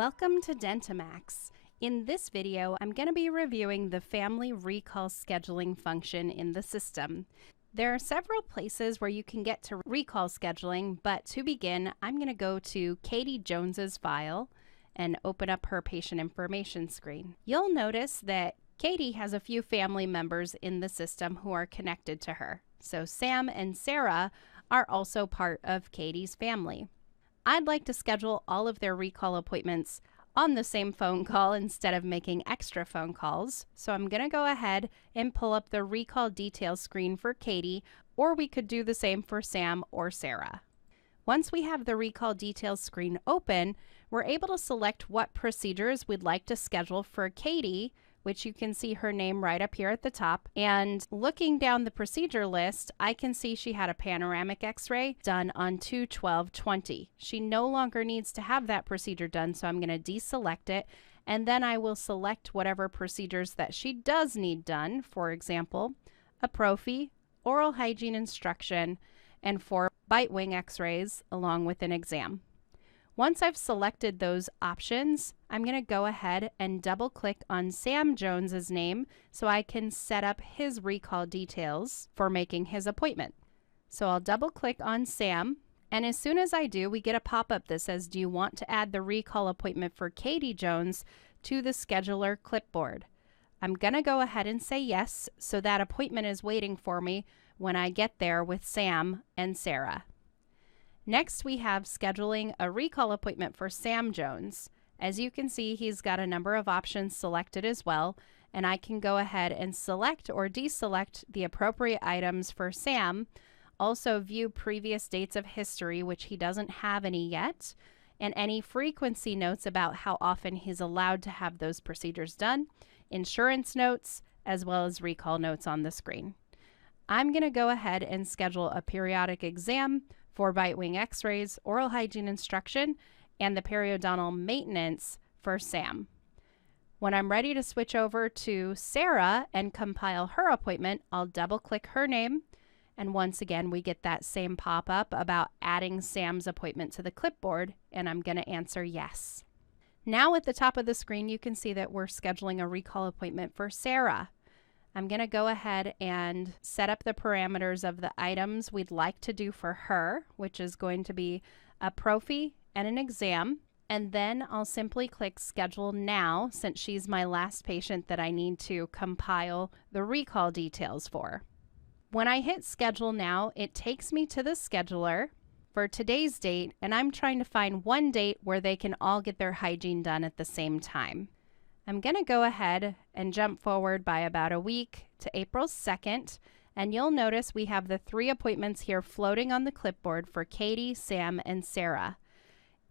Welcome to DentiMax. In this video, I'm going to be reviewing the family recall scheduling function in the system. There are several places where you can get to recall scheduling, but to begin, I'm going to go to Katie Jones's file and open up her patient information screen. You'll notice that Katie has a few family members in the system who are connected to her. So Sam and Sarah are also part of Katie's family. I'd like to schedule all of their recall appointments on the same phone call instead of making extra phone calls. So I'm going to go ahead and pull up the recall details screen for Katie, or we could do the same for Sam or Sarah. Once we have the recall details screen open, we're able to select what procedures we'd like to schedule for Katie, which you can see her name right up here at the top. And looking down the procedure list, I can see she had a panoramic x-ray done on 2/12/20. She no longer needs to have that procedure done, so I'm going to deselect it. And then I will select whatever procedures that she does need done. For example, a prophy, oral hygiene instruction, and 4 bite wing x-rays along with an exam. Once I've selected those options, I'm going to go ahead and double click on Sam Jones's name so I can set up his recall details for making his appointment. So I'll double click on Sam, and as soon as I do, we get a pop-up that says, do you want to add the recall appointment for Katie Jones to the scheduler clipboard? I'm going to go ahead and say yes, so that appointment is waiting for me when I get there with Sam and Sarah. Next, we have scheduling a recall appointment for Sam Jones. As you can see, he's got a number of options selected as well, and I can go ahead and select or deselect the appropriate items for Sam. Also view previous dates of history, which he doesn't have any yet, and any frequency notes about how often he's allowed to have those procedures done, insurance notes, as well as recall notes on the screen. I'm going to go ahead and schedule a periodic exam, 4 bite wing x-rays, oral hygiene instruction, and the periodontal maintenance for Sam. When I'm ready to switch over to Sarah and compile her appointment, I'll double click her name, and once again we get that same pop-up about adding Sam's appointment to the clipboard, and I'm going to answer yes. Now at the top of the screen you can see that we're scheduling a recall appointment for Sarah. I'm going to go ahead and set up the parameters of the items we'd like to do for her, which is going to be a prophy and an exam. And then I'll simply click Schedule Now, since she's my last patient that I need to compile the recall details for. When I hit Schedule Now, it takes me to the scheduler for today's date, and I'm trying to find one date where they can all get their hygiene done at the same time. I'm going to go ahead and jump forward by about a week to April 2nd, and you'll notice we have the 3 appointments here floating on the clipboard for Katie, Sam, and Sarah.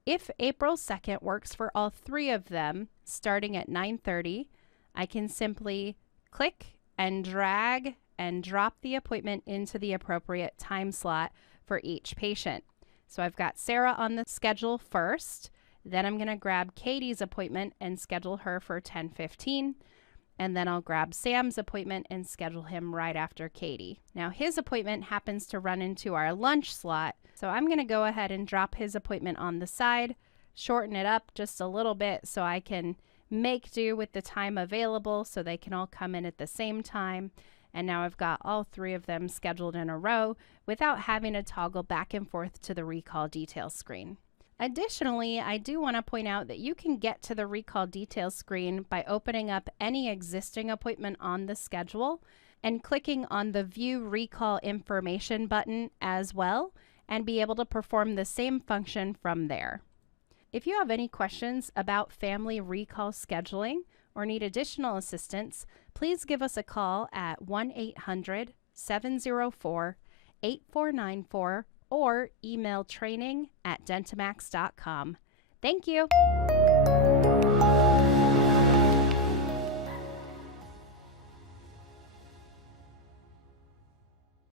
If April 2nd works for all 3 of them, starting at 9:30, I can simply click and drag and drop the appointment into the appropriate time slot for each patient. So I've got Sarah on the schedule first. Then I'm going to grab Katie's appointment and schedule her for 10:15, and then I'll grab Sam's appointment and schedule him right after Katie. Now his appointment happens to run into our lunch slot, so I'm going to go ahead and drop his appointment on the side, shorten it up just a little bit so I can make do with the time available so they can all come in at the same time. And now I've got all 3 of them scheduled in a row without having to toggle back and forth to the recall details screen. Additionally, I do want to point out that you can get to the recall details screen by opening up any existing appointment on the schedule and clicking on the View Recall Information button as well, and be able to perform the same function from there. If you have any questions about family recall scheduling or need additional assistance, please give us a call at 1-800-704-8494 or email training@dentimax.com. Thank you.